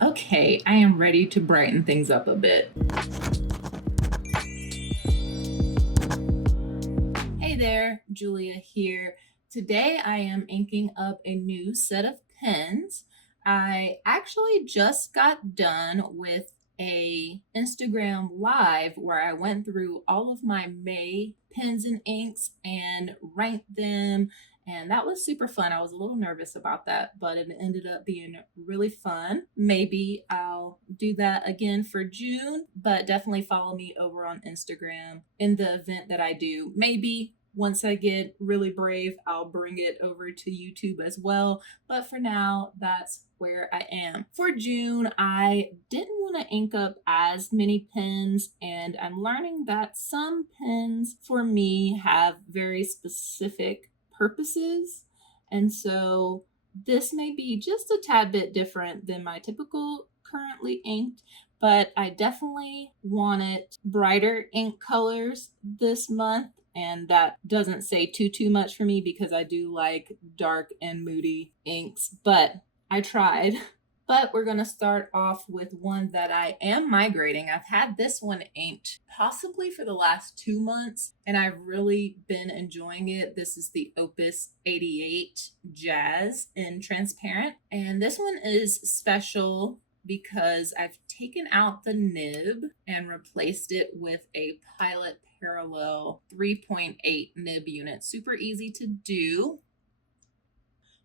Okay, I am ready to brighten things up a bit. Hey there, Julia here. Today I am inking up a new set of pens. I actually just got done with a Instagram live where I went through all of my May pens and inks and ranked them, and that was super fun. I was a little nervous about that, but it ended up being really fun. Maybe I'll do that again for June, but definitely follow me over on Instagram in the event that I do. Maybe once I get really brave, I'll bring it over to YouTube as well. But for now, that's where I am. For June, I didn't want to ink up as many pens, and I'm learning that some pens for me have very specific purposes. And so this may be just a tad bit different than my typical currently inked, but I definitely wanted brighter ink colors this month, and that doesn't say too much for me because I do like dark and moody inks, but I tried. But we're going to start off with one that I am migrating. I've had this one inked possibly for the last 2 months, and I've really been enjoying it. This is the Opus 88 Jazz in transparent, and this one is special because I've taken out the nib and replaced it with a Pilot Parallel 3.8 nib unit. Super easy to do.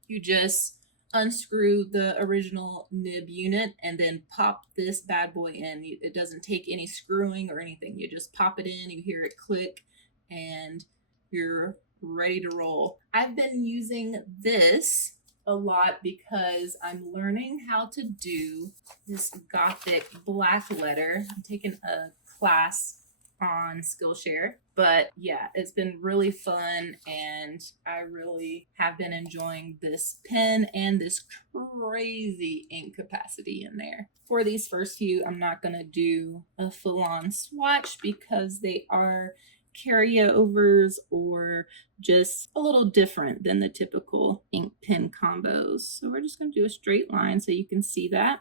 You just unscrew the original nib unit and then pop this bad boy in. It doesn't take any screwing or anything. You just pop it in, you hear it click, and you're ready to roll. I've been using this a lot because I'm learning how to do this Gothic black letter. I'm taking a class on Skillshare. But yeah, it's been really fun, and I really have been enjoying this pen and this crazy ink capacity in there. For these first few, I'm not going to do a full-on swatch because they are carryovers or just a little different than the typical ink pen combos. So we're just going to do a straight line so you can see that.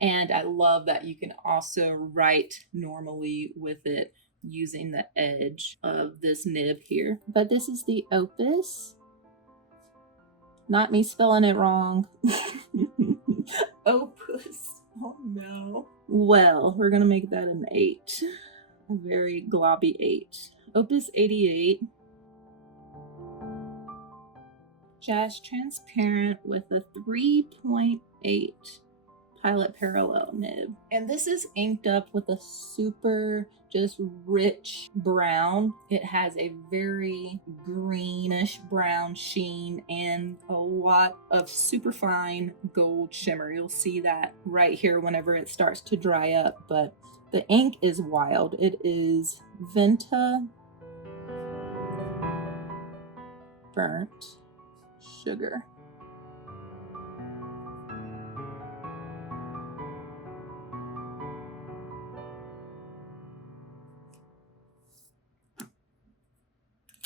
And I love that you can also write normally with it using the edge of this nib here. But this is the Opus. Not me spelling it wrong. Opus. Oh no. Well, we're going to make that an 8. A very globby 8. Opus 88. Jazz transparent with a 3.8 Pilot Parallel nib. And this is inked up with a super just rich brown. It has a very greenish brown sheen and a lot of super fine gold shimmer. You'll see that right here whenever it starts to dry up, but the ink is wild. It is Vinta burnt sugar.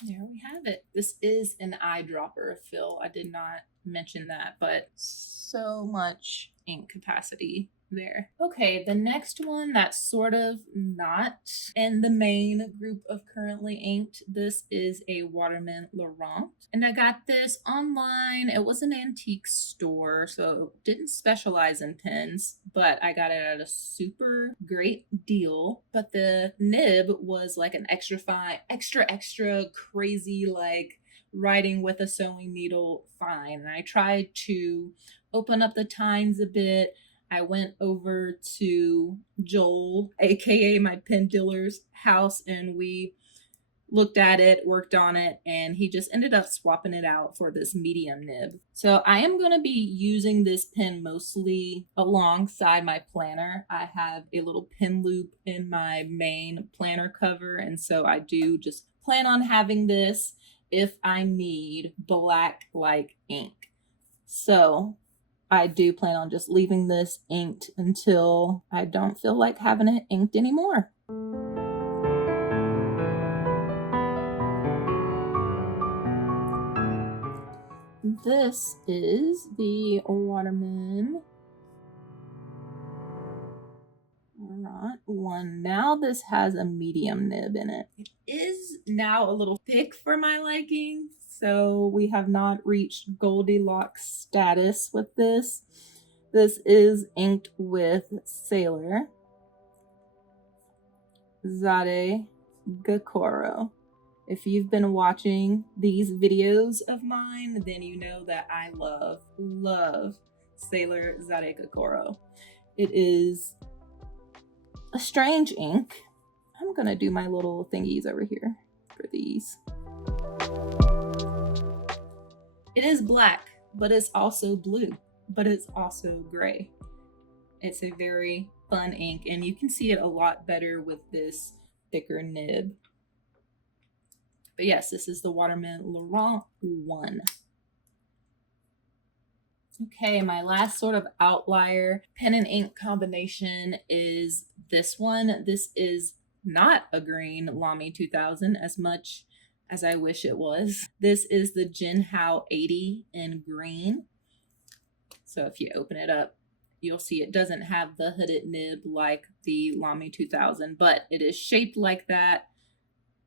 There we have it. This is an eyedropper fill. I did not mention that, but so much ink capacity there. Okay, the next one that's sort of not in the main group of currently inked. This is a Waterman Laurent. And I got this online. It was an antique store, so it didn't specialize in pens, but I got it at a super great deal. But the nib was like an extra fine, extra crazy, like writing with a sewing needle fine. And I tried to open up the tines a bit. I went over to Joel, aka my pen dealer's house, and we looked at it, worked on it, and he just ended up swapping it out for this medium nib. So I am going to be using this pen mostly alongside my planner. I have a little pen loop in my main planner cover, and so I do just plan on having this if I need black like ink. So I do plan on just leaving this inked until I don't feel like having it inked anymore. this is the Waterman Laurent I. Now this has a medium nib in it. It is now a little thick for my liking, so we have not reached Goldilocks status with this. This is inked with Sailor Zade Gakoro. If you've been watching these videos of mine, then you know that I love Sailor Zade Gakoro. It is a strange ink. I'm gonna do my little thingies over here for these. It is black, but it's also blue, but it's also gray. It's a very fun ink, and you can see it a lot better with this thicker nib. But yes, this is the Waterman Laurent I. Okay, my last sort of outlier pen and ink combination is this one. This is not a green Lamy 2000 as much as I wish it was. This is the Jinhao 80 in green. So if you open it up, you'll see it doesn't have the hooded nib like the Lamy 2000, but it is shaped like that.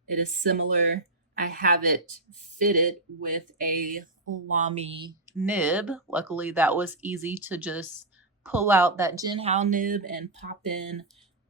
It is similar. I have it fitted with a Lamy nib. Luckily, that was easy to just pull out that Jinhao nib and pop in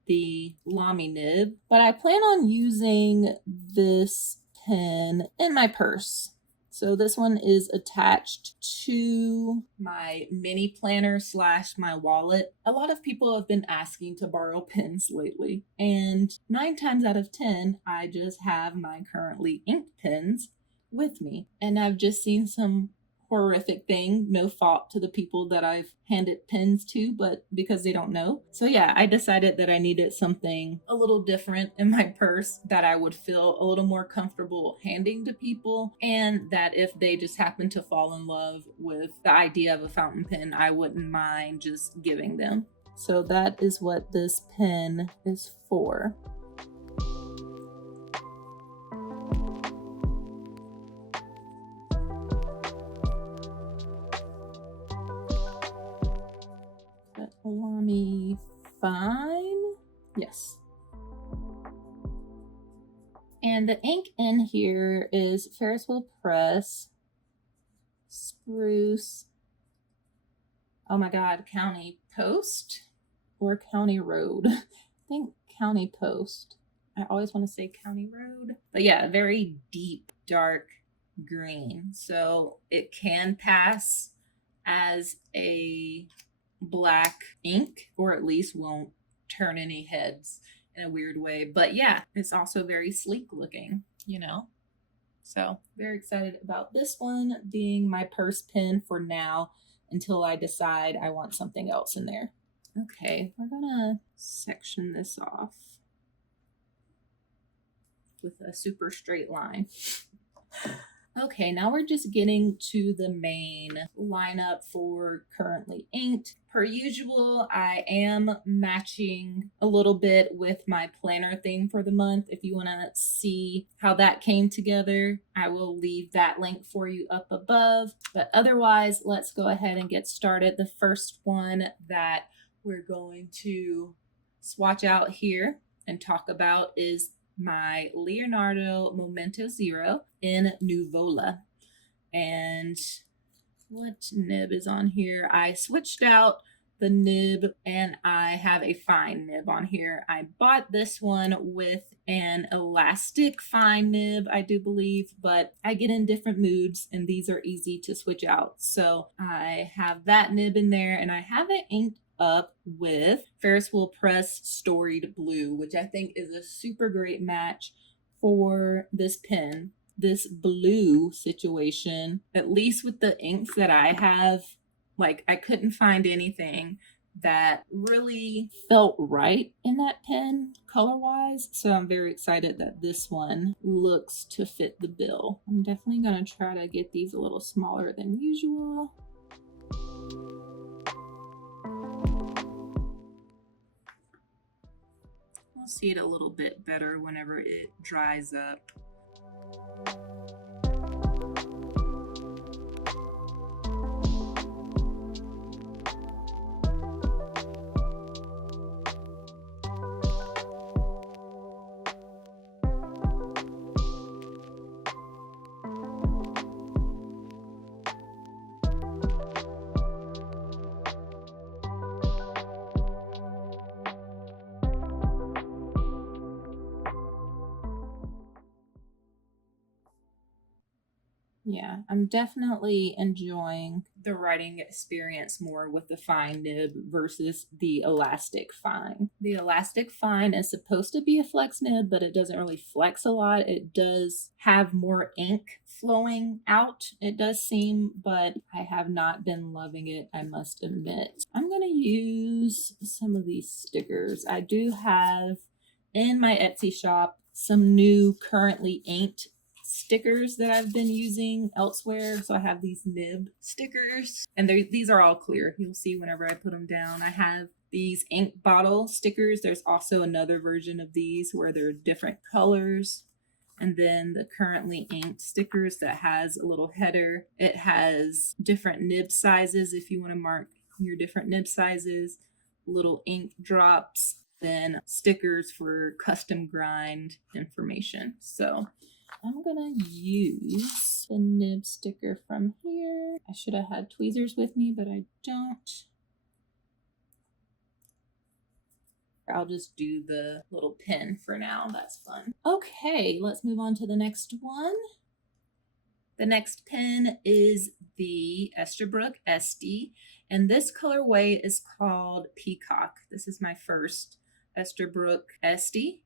the Lamy nib. But I plan on using this pen in my purse. So this one is attached to my mini planner / my wallet. A lot of people have been asking to borrow pens lately, and 9 times out of 10, I just have my currently inked pens with me. And I've just seen some horrific thing, no fault to the people that I've handed pens to, but because they don't know. So yeah, I decided that I needed something a little different in my purse that I would feel a little more comfortable handing to people, and that if they just happen to fall in love with the idea of a fountain pen, I wouldn't mind just giving them. So that is what this pen is for. Lamy Fine. Yes. And the ink in here is Ferris Wheel Press, Spruce, oh my God, County Post or County Road? I think County Post. I always want to say County Road. But yeah, very deep, dark green. So it can pass as a black ink, or at least won't turn any heads in a weird way. But yeah, it's also very sleek looking, you know? So very excited about this one being my purse pen for now until I decide I want something else in there. Okay, we're gonna section this off with a super straight line. Okay, now we're just getting to the main lineup for currently inked. Per usual, I am matching a little bit with my planner theme for the month. If you want to see how that came together, I will leave that link for you up above. But otherwise, let's go ahead and get started. The first one that we're going to swatch out here and talk about is my Leonardo Momento Zero in Nuvola. And what nib is on here? I switched out the nib and I have a fine nib on here. I bought this one with an elastic fine nib, I do believe, but I get in different moods and these are easy to switch out. So I have that nib in there and I have it inked up with Ferris Wheel Press Storied Blue, which I think is a super great match for this pen. This blue situation, at least with the inks that I have, like I couldn't find anything that really felt right in that pen color-wise. So I'm very excited that this one looks to fit the bill. I'm definitely going to try to get these a little smaller than usual. I'll see it a little bit better whenever it dries up. Yeah, I'm definitely enjoying the writing experience more with the fine nib versus the elastic fine. The elastic fine is supposed to be a flex nib, but it doesn't really flex a lot. It does have more ink flowing out, it does seem, but I have not been loving it, I must admit. I'm going to use some of these stickers. I do have in my Etsy shop some new currently inked stickers that I've been using elsewhere. So I have these nib stickers, and these are all clear. You'll see whenever I put them down. I have these ink bottle stickers. There's also another version of these where they're different colors. And then the currently inked stickers that has a little header. It has different nib sizes if you want to mark your different nib sizes, little ink drops, then stickers for custom grind information. So I'm gonna use the nib sticker from here. I should have had tweezers with me, but I don't. I'll just do the little pin for now. That's fun. Okay, let's move on to the next one. The next pen is the Esterbrook Estie, and this colorway is called Peacock. This is my first Esterbrook Estie,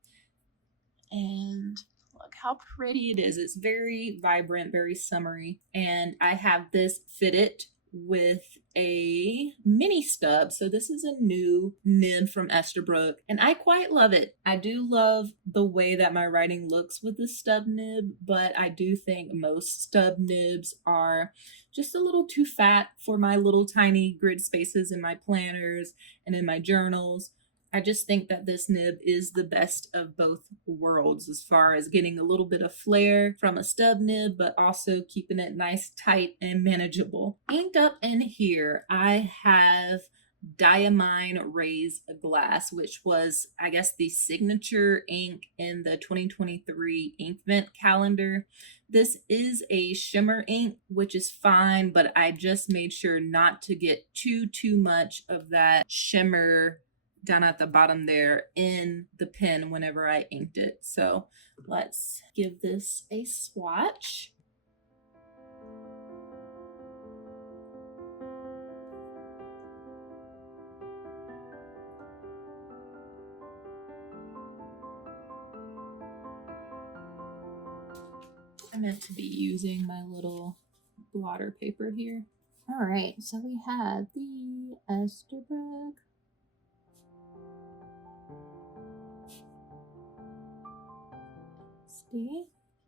and look how pretty it is. It's very vibrant, very summery, and I have this fitted with a mini stub. So this is a new nib from Esterbrook, and I quite love it. I do love the way that my writing looks with the stub nib, but I do think most stub nibs are just a little too fat for my little tiny grid spaces in my planners and in my journals. I just think that this nib is the best of both worlds as far as getting a little bit of flair from a stub nib, but also keeping it nice, tight, and manageable. Inked up in here, I have Diamine Raise Glass, which was, I guess, the signature ink in the 2023 Inkvent calendar. This is a shimmer ink, which is fine, but I just made sure not to get too much of that shimmer down at the bottom there in the pen whenever I inked it. So let's give this a swatch. I meant to be using my little blotter paper here. All right, so we have the Esterbrook.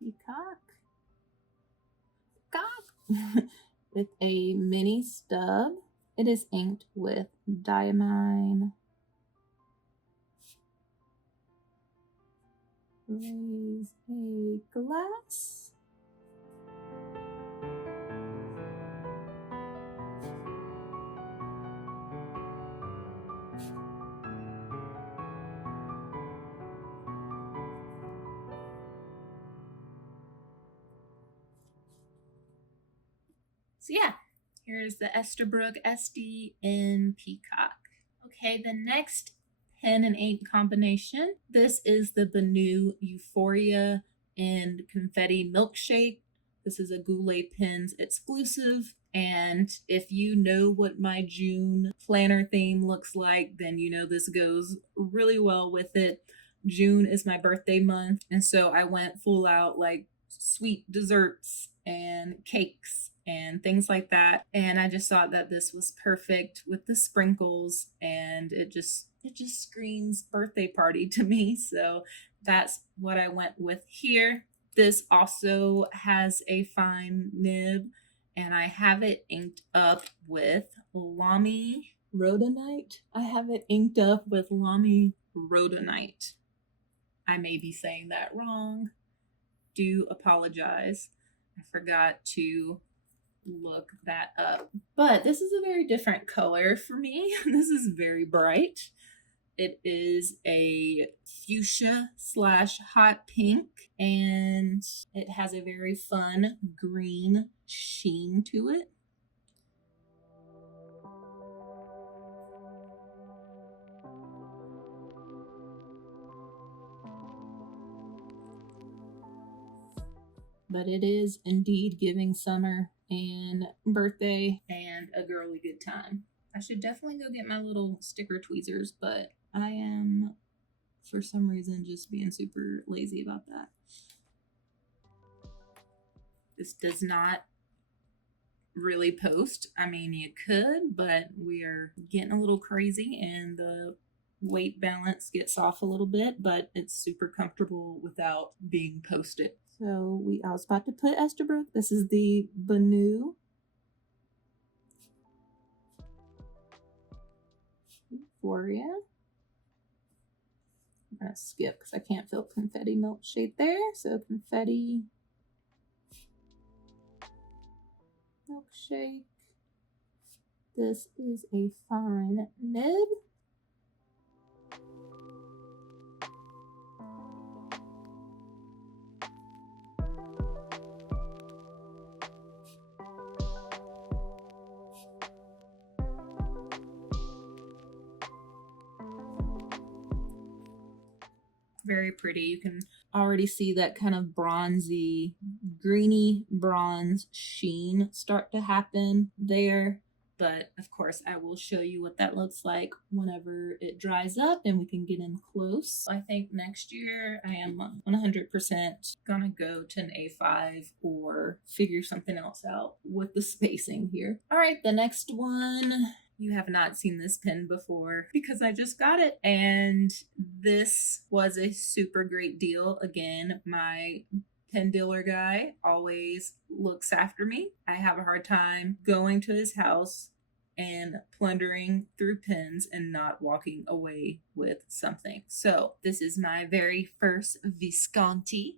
Peacock with a mini stub. It is inked with Diamine Raise a Glass. So yeah, here's the Esterbrook Estie in Peacock. Okay, the next pen and ink combination. This is the Bonu Euphoria and Confetti Milkshake. This is a Goulet Pens exclusive. And if you know what my June planner theme looks like, then you know this goes really well with it. June is my birthday month, and so I went full out like sweet desserts and cakes and things like that. And I just thought that this was perfect with the sprinkles, and it just screams birthday party to me. So that's what I went with here. This also has a fine nib, and I have it inked up with Lamy Rhodonite. I have it inked up with Lamy Rhodonite. I may be saying that wrong. Do apologize. I forgot to look that up. But this is a very different color for me. This is very bright. It is a fuchsia / hot pink, and it has a very fun green sheen to it. but it is indeed giving summer and birthday and a girly good time. I should definitely go get my little sticker tweezers, but I am, for some reason, just being super lazy about that. This does not really post. I mean, you could, but we are getting a little crazy and the weight balance gets off a little bit, but it's super comfortable without being posted. So I was about to put Esterbrook. This is the Bonu Euphoria. I'm gonna skip because I can't feel Confetti Milkshake there. So Confetti Milkshake. This is a fine nib. Very pretty. You can already see that kind of bronzy, greeny bronze sheen start to happen there. But of course, I will show you what that looks like whenever it dries up and we can get in close. I think next year I am 100% gonna go to an A5 or figure something else out with the spacing here. All right, the next one. You have not seen this pen before because I just got it. And this was a super great deal. Again, my pen dealer guy always looks after me. I have a hard time going to his house and plundering through pens and not walking away with something. So this is my very first Visconti.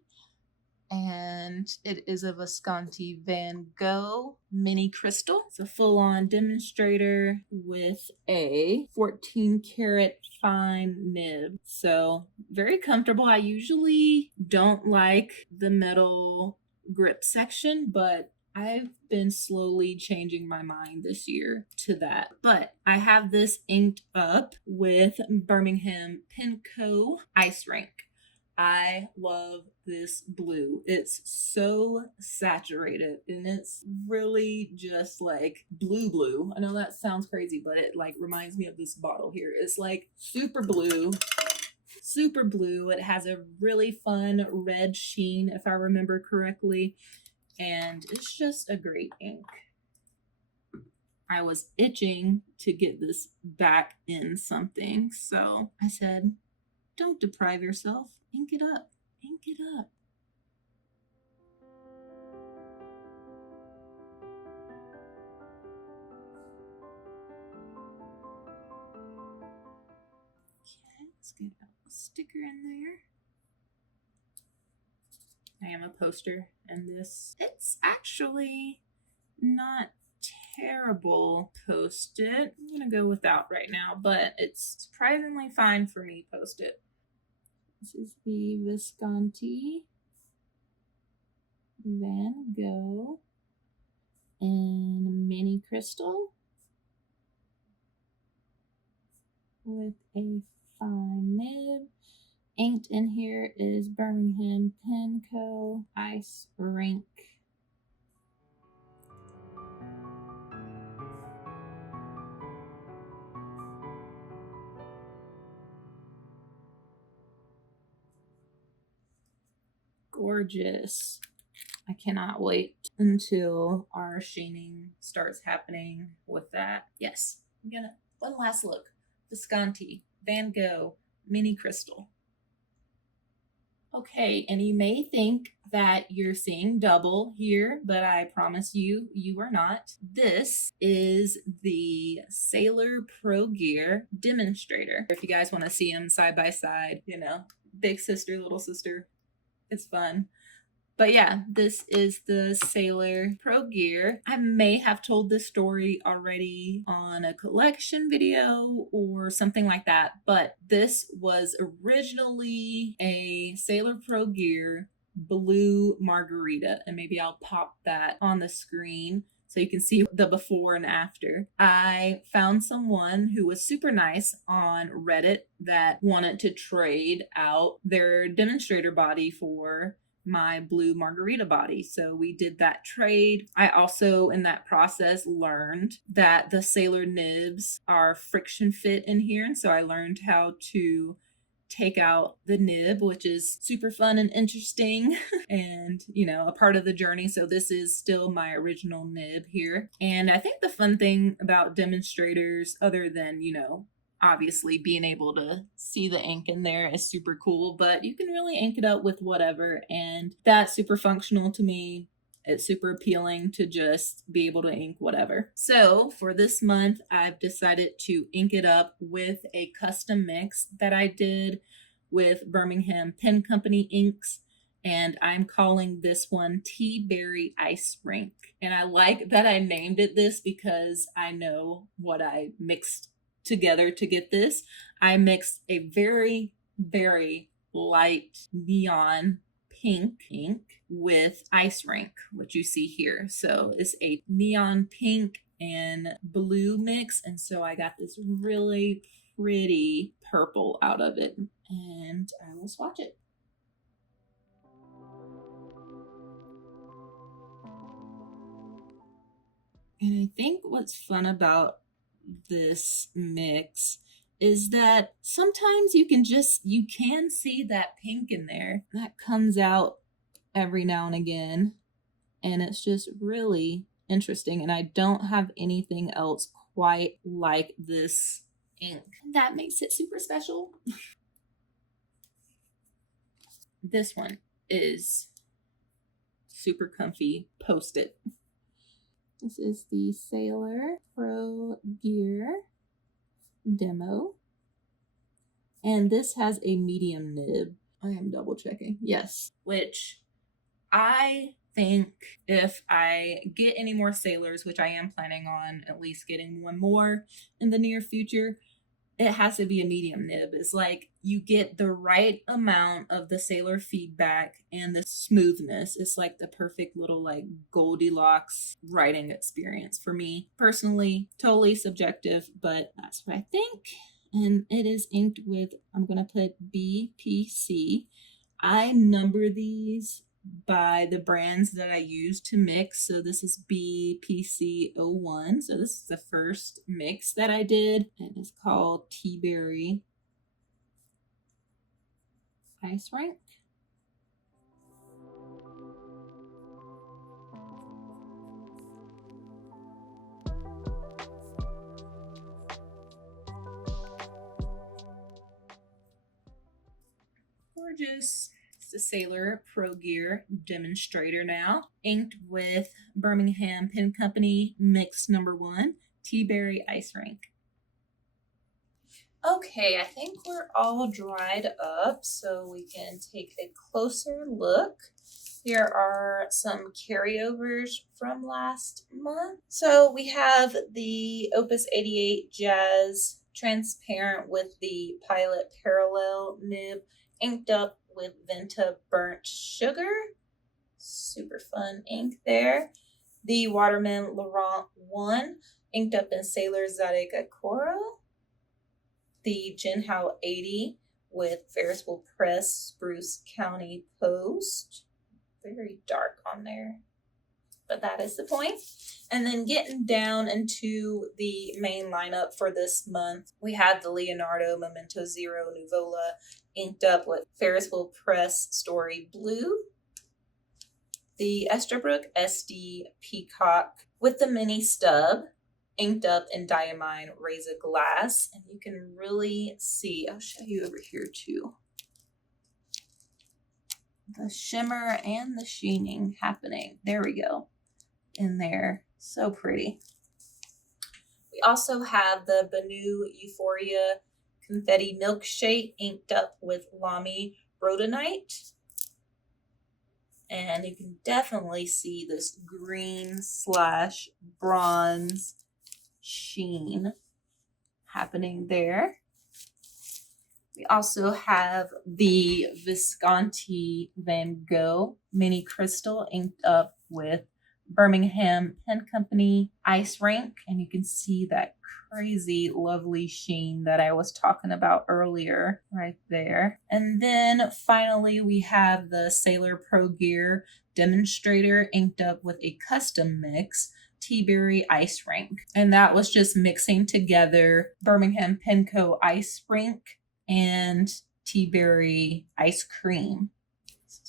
And it is a Visconti Van Gogh mini crystal. It's a full-on demonstrator with a 14 karat fine nib. So very comfortable. I usually don't like the metal grip section, but I've been slowly changing my mind this year to that. But I have this inked up with Birmingham Pen Co. Ice Rink. I love this blue. It's so saturated and it's really just like blue. I know that sounds crazy, but it like reminds me of this bottle here. It's like super blue. It has a really fun red sheen, if I remember correctly. And it's just a great ink. I was itching to get this back in something. So I said, don't deprive yourself. Ink it up. Ink it up. Okay, let's get a sticker in there. I am a poster, and this, it's actually not terrible posted. I'm gonna go without right now, but it's surprisingly fine for me posted. This is the Visconti Van Gogh and mini crystal with a fine nib. Inked in here is Birmingham Pen Co. Ice Rink. Gorgeous. I cannot wait until our sheening starts happening with that. Yes, I'm gonna, one last look. Visconti, Van Gogh, mini crystal. Okay, and you may think that you're seeing double here, but I promise you, you are not. This is the Sailor Pro Gear demonstrator. If you guys want to see them side by side, you know, big sister, little sister, it's fun. But yeah, this is the Sailor Pro Gear. I may have told this story already on a collection video or something like that, but this was originally a Sailor Pro Gear blue margarita, and maybe I'll pop that on the screen so you can see the before and after. I found someone who was super nice on Reddit that wanted to trade out their demonstrator body for my blue margarita body. So we did that trade. I also, in that process, learned that the sailor nibs are friction fit in here. And so I learned how to take out the nib, which is super fun and interesting and, a part of the journey. So this is still my original nib here. And I think the fun thing about demonstrators, other than, obviously being able to see the ink in there is super cool, but you can really ink it up with whatever. And that's super functional to me. It's super appealing to just be able to ink whatever. So for this month, I've decided to ink it up with a custom mix that I did with Birmingham Pen Company inks. And I'm calling this one Tea Berry Ice Rink. And I like that I named it this because I know what I mixed together to get this. I mixed a very, very light neon pink ink with Ice Rink, which you see here. So it's a neon pink and blue mix. And so I got this really pretty purple out of it. And I will swatch it. And I think what's fun about this mix is that sometimes you can see that pink in there that comes out every now and again, and it's just really interesting. And I don't have anything else quite like this ink. That makes it super special. This one is super comfy. Post it. This is the Sailor Pro Gear demo. And this has a medium nib. I am double checking. Yes. Which I think if I get any more sailors, which I am planning on at least getting one more in the near future, it has to be a medium nib. It's like you get the right amount of the sailor feedback and the smoothness. It's like the perfect little like Goldilocks writing experience for me. Personally, totally subjective, but that's what I think. And it is inked with, I'm going to put BPC. I number these by the brands that I use to mix. So this is BPC01. So this is the first mix that I did. It is called Tea Berry Ice Rink. Gorgeous. The Sailor Pro Gear demonstrator now, inked with Birmingham Pen Company mix number 1, Tea Berry Ice Rink. Okay, I think we're all dried up, so we can take a closer look. Here are some carryovers from last month. So we have the Opus 88 Jazz Transparent with the Pilot Parallel nib, inked up with Vinta Burnt Sugar. Super fun ink there. The Waterman Laurent I, inked up in Sailor Zadig Acora. The Jinhao 80 with Ferris Wheel Press Spruce County Post. Very dark on there, but that is the point. And then getting down into the main lineup for this month, we have the Leonardo Momento Zero Nuvola, inked up with Ferris Wheel Press Story Blue. The Esterbrook Estie Peacock with the mini stub, inked up in Diamine Razor Glass. And you can really see, I'll show you over here too, the shimmer and the sheening happening. There we go. In there. So pretty. We also have the Bonu Euphoria Confetti Milkshake, inked up with Lamy Rhodonite. And you can definitely see this green / bronze sheen happening there. We also have the Visconti Van Gogh Mini Crystal, inked up with Birmingham Pen Company Ice Rink, and you can see that crazy lovely sheen that I was talking about earlier right there. And then finally we have the Sailor Pro Gear Demonstrator inked up with a custom mix Tea Berry Ice Rink. And that was just mixing together Birmingham Penco Ice Rink and Tea Berry Ice Cream.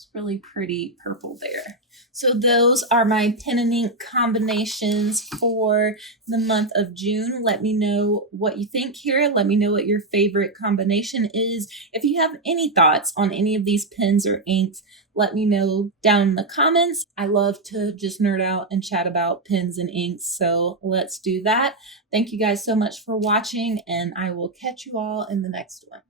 It's really pretty purple there. So those are my pen and ink combinations for the month of June. Let me know what you think here. Let me know what your favorite combination is. If you have any thoughts on any of these pens or inks, let me know down in the comments. I love to just nerd out and chat about pens and inks, so let's do that. Thank you guys so much for watching, and I will catch you all in the next one.